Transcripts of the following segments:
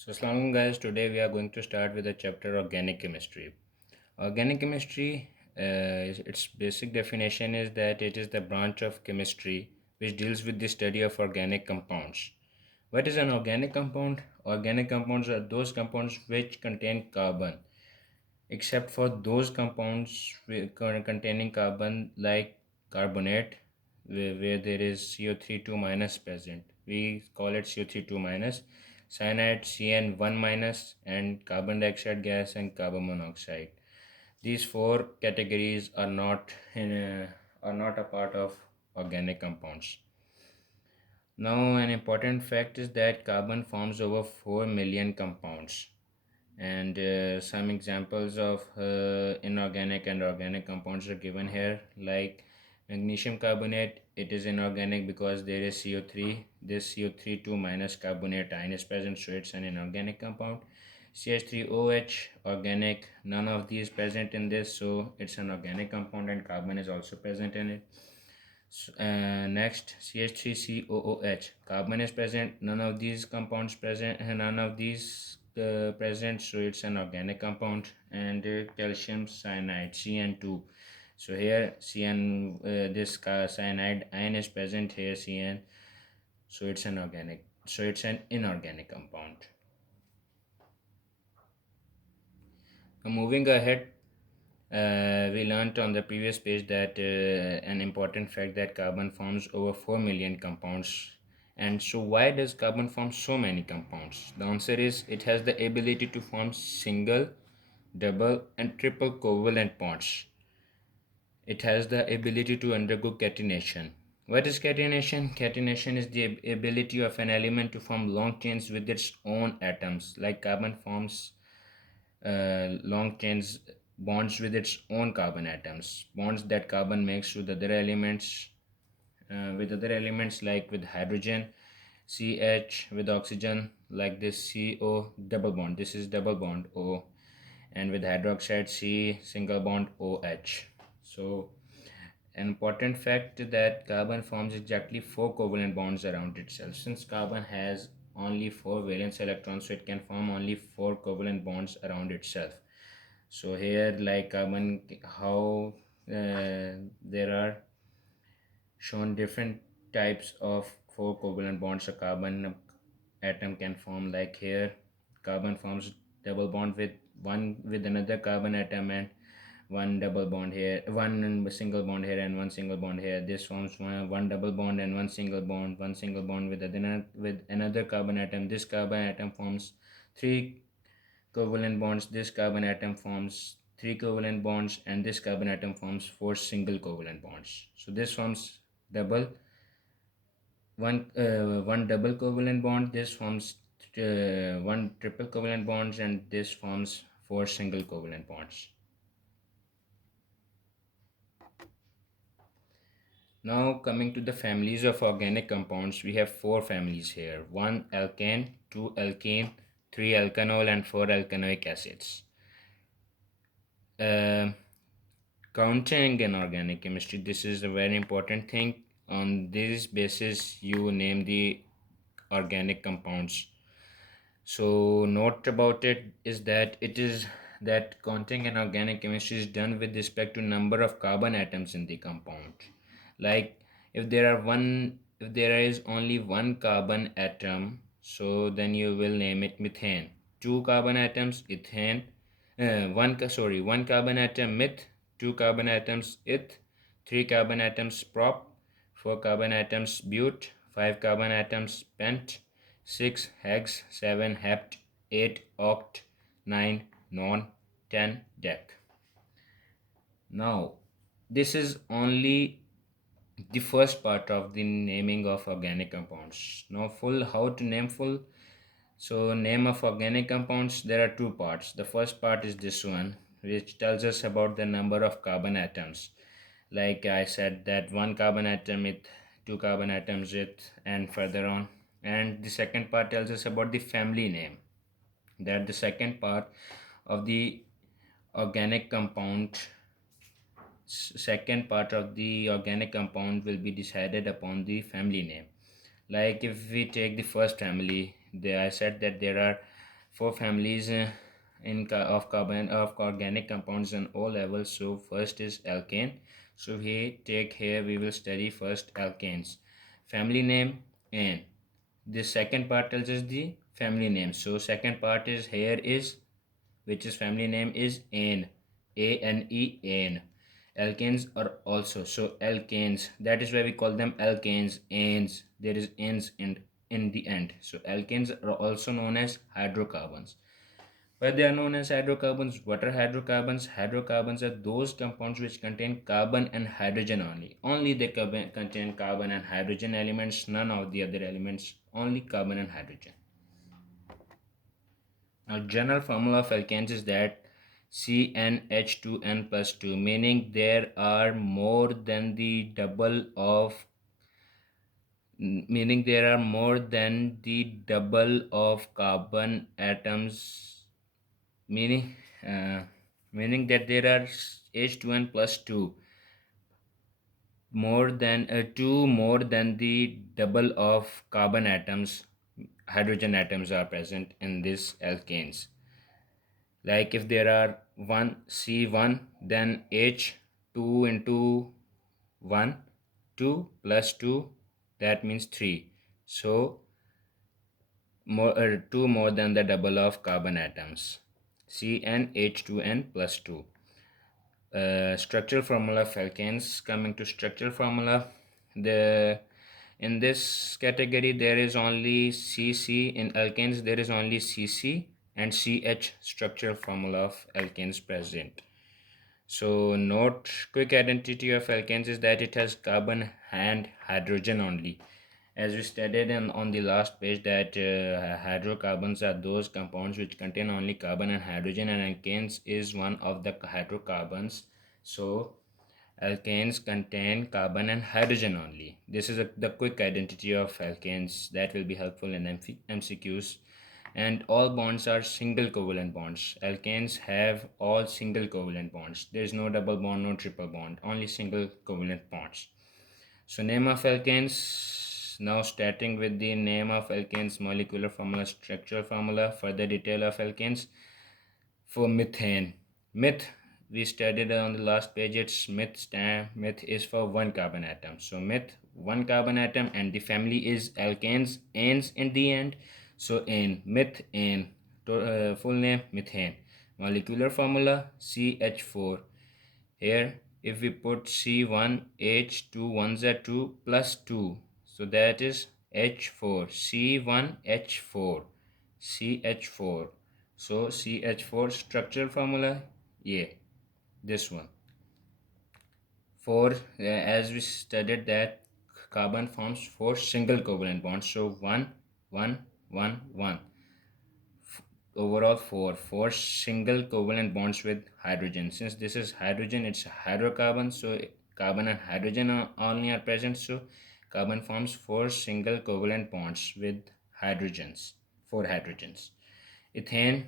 So, Assalamualaikum guys. Today we are going to start with the chapter organic chemistry. Organic chemistry, its basic definition is that it is the branch of chemistry which deals with the study of organic compounds. What is an organic compound? Organic compounds are those compounds which contain carbon, except for those compounds containing carbon like carbonate, where there is CO3 2 minus present. We call it CO3 2 minus, cyanide CN1 minus, and carbon dioxide gas and carbon monoxide. These four categories are not a part of organic compounds. Now, an important fact is that carbon forms over 4 million compounds, and some examples of inorganic and organic compounds are given here, like magnesium carbonate. It is inorganic because there is CO3. This CO3 2 minus carbonate ion is present, so it's an inorganic compound. CH3OH, organic, none of these present in this, so it's an organic compound, and carbon is also present in it. Next, CH3COOH, carbon is present, none of these compounds present, none of these present, so it's an organic compound. And calcium cyanide, CN2. So here CN, this cyanide ion is present here, CN, so it's an organic, so it's an inorganic compound. Now moving ahead, we learned on the previous page that an important fact that carbon forms over 4 million compounds. And so why does carbon form so many compounds? The answer is it has the ability to form single, double and triple covalent bonds. It has the ability to undergo catenation. What is catenation? Catenation is the ability of an element to form long chains with its own atoms. Like carbon forms long chains bonds with its own carbon atoms, bonds that carbon makes with other elements like with hydrogen CH, with oxygen like this CO double bond, this is double bond O, and with hydroxide C single bond OH. So an important fact that carbon forms exactly 4 covalent bonds around itself. Since carbon has only 4 valence electrons, so it can form only 4 covalent bonds around itself. So here, like carbon, how there are shown different types of 4 covalent bonds a carbon atom can form. Like here, carbon forms double bond with another carbon atom, and one double bond here, one single bond here, and one single bond here. This forms one double bond and one single bond with another carbon atom. This carbon atom forms 3 covalent bonds. This carbon atom forms 3 covalent bonds, and this carbon atom forms 4 single covalent bonds. So this forms double one double covalent bond. This forms one triple covalent bonds, and this forms 4 single covalent bonds. Now coming to the families of organic compounds, we have 4 families here: 1 alkane, 2 alkene, 3 alkanol, and 4 alkanoic acids. Uh, Counting in organic chemistry, this is a very important thing. On this basis, you name the organic compounds. So note about it is that counting in organic chemistry is done with respect to number of carbon atoms in the compound. Like if there is only one carbon atom, so then you will name it methane. Two carbon atoms ethane, one carbon atom meth, two carbon atoms eth, three carbon atoms prop, four carbon atoms but, five carbon atoms pent, 6 hex, 7 hept, 8 oct, 9 non, 10 dec. Now this is only the first part of the naming of organic compounds. Now full, how to name full. So name of organic compounds, there are two parts. The first part is this one, which tells us about the number of carbon atoms. Like I said, that one carbon atom with two carbon atoms with, and further on. And the second part tells us about the family name. That the second part of the organic compound second part of the organic compound will be decided upon the family name. Like if we take the first family, there I said that there are four families of carbon of organic compounds on all levels. So first is alkane. So here we will study first alkanes. Family name N. The second part tells us the family name. So second part is here is, which is family name is N. A-N-E, N. Alkanes are also, so alkanes, that is why we call them alkanes, anes. There is ends in the end. So alkanes are also known as hydrocarbons. Why they are known as hydrocarbons? What are hydrocarbons? Hydrocarbons are those compounds which contain carbon and hydrogen only. Only they contain carbon and hydrogen elements, none of the other elements, only carbon and hydrogen. Now, general formula of alkanes is that CnH2n plus 2, meaning there are more than the double of, meaning there are more than the double of carbon atoms, meaning uh, meaning that there are H2n plus 2, more than 2 more than the double of carbon atoms, hydrogen atoms are present in these alkanes. Like if there are 1 C1, then H2 into 1, 2 plus 2, that means 3. So more 2 more than the double of carbon atoms, CnH2n plus 2. Structural formula of alkanes. Coming to structural formula, the in this category there is only CC. In alkanes there is only CC and CH structural formula of alkanes present. So note, quick identity of alkanes is that it has carbon and hydrogen only. As we studied on the last page that hydrocarbons are those compounds which contain only carbon and hydrogen, and alkanes is one of the hydrocarbons. So alkanes contain carbon and hydrogen only. This is the quick identity of alkanes that will be helpful in MCQs. And all bonds are single covalent bonds. Alkanes have all single covalent bonds. There is no double bond, no triple bond, only single covalent bonds. So name of alkanes. Now starting with the name of alkanes, molecular formula, structural formula, further detail of alkanes. For methane, meth we studied on the last page. It's meth is for one carbon atom. So meth, one carbon atom, and the family is alkanes, anes in the end. So methane, full name methane. Molecular formula CH4. Here if we put C1H2 ones are 2 plus 2, so that is H4, C1H4, CH4. So CH4 structural formula, yeah, this one. For as we studied that carbon forms 4 single covalent bonds, so 1 1 1 1, overall four single covalent bonds with hydrogen. Since this is hydrogen, it's a hydrocarbon, so carbon and hydrogen only are present, so carbon forms 4 single covalent bonds with hydrogens, 4 hydrogens. Ethane,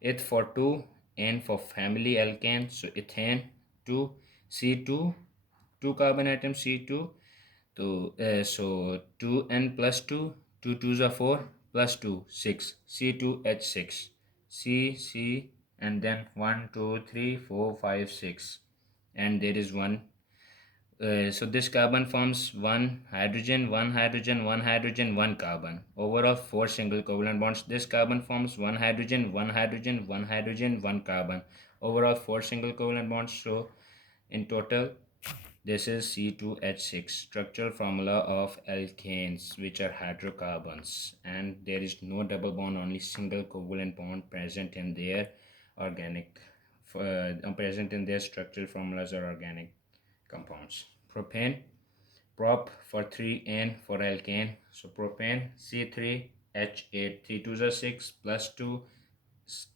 eth for 2, N for family alkane, so ethane 2, C2, 2 carbon atom C2, so 2n plus 2, 2 2s are 4, plus 2, 6, C2H6, C, and then 1, 2, 3, 4, 5, 6, and there is 1. So this carbon forms 1 hydrogen, 1 hydrogen, 1 hydrogen, 1 carbon. Overall 4 single covalent bonds. This carbon forms 1 hydrogen, 1 hydrogen, 1 hydrogen, 1 carbon. Overall 4 single covalent bonds. So in total, this is C2H6, structural formula of alkanes, which are hydrocarbons, and there is no double bond, only single covalent bond present in their organic, present in their structural formulas or organic compounds. Propane, prop for 3N for alkane. So propane C3H8, 3 2s are 6 plus 2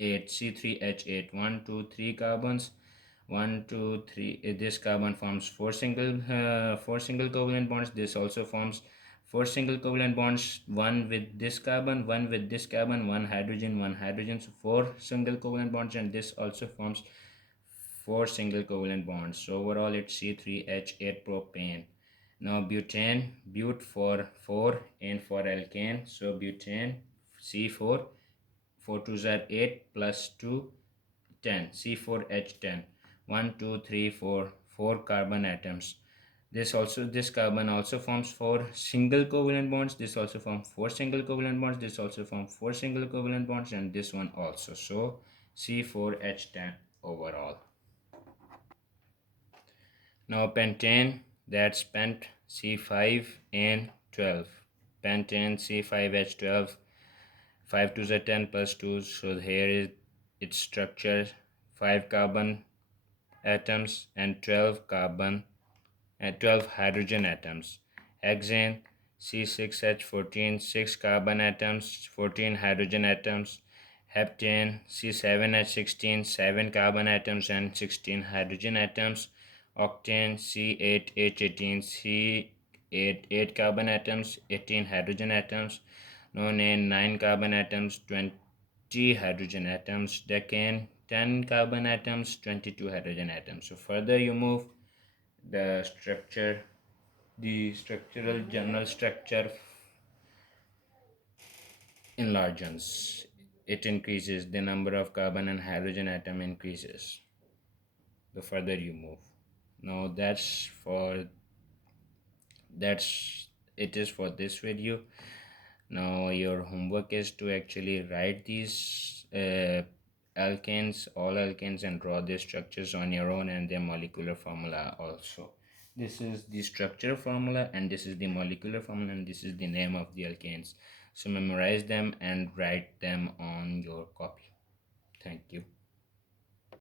8, C3H8, 1 2 3 carbons, 1 2 3. This carbon forms four single covalent bonds. This also forms 4 single covalent bonds, one with this carbon, one with this carbon, one hydrogen, so 4 single covalent bonds, and this also forms 4 single covalent bonds. So overall it's C3H8 propane. Now butane, but for 4 and for alkane, so butane C4, 4 2s are 8 plus 2 10, C4H10. 1 2 3 4 4 carbon atoms. This carbon also forms 4 single covalent bonds. This also forms 4 single covalent bonds. This also forms 4 single covalent bonds, and this one also. So C4H10 overall. Now pentane, that's pent C5N12. Pentane C5H12, 5 to the 10 plus 2. So here is its structure: 5 carbon atoms and 12 carbon and 12 hydrogen atoms. Hexane C6H14, 6 carbon atoms, 14 hydrogen atoms. Heptane C7H16, 7 carbon atoms and 16 hydrogen atoms. Octane C8H18, C8 8 carbon atoms, 18 hydrogen atoms. Nonane 9 carbon atoms, 20 hydrogen atoms. Decane 10 carbon atoms, 22 hydrogen atoms. So further you move, the structure, the structural general structure enlarges. It increases, the number of carbon and hydrogen atom increases the further you move. Now that's it is for this video. Now your homework is to actually write these alkanes, all alkanes, and draw their structures on your own and their molecular formula also. This is the structure formula, and this is the molecular formula, and this is the name of the alkanes. So memorize them and write them on your copy. Thank you.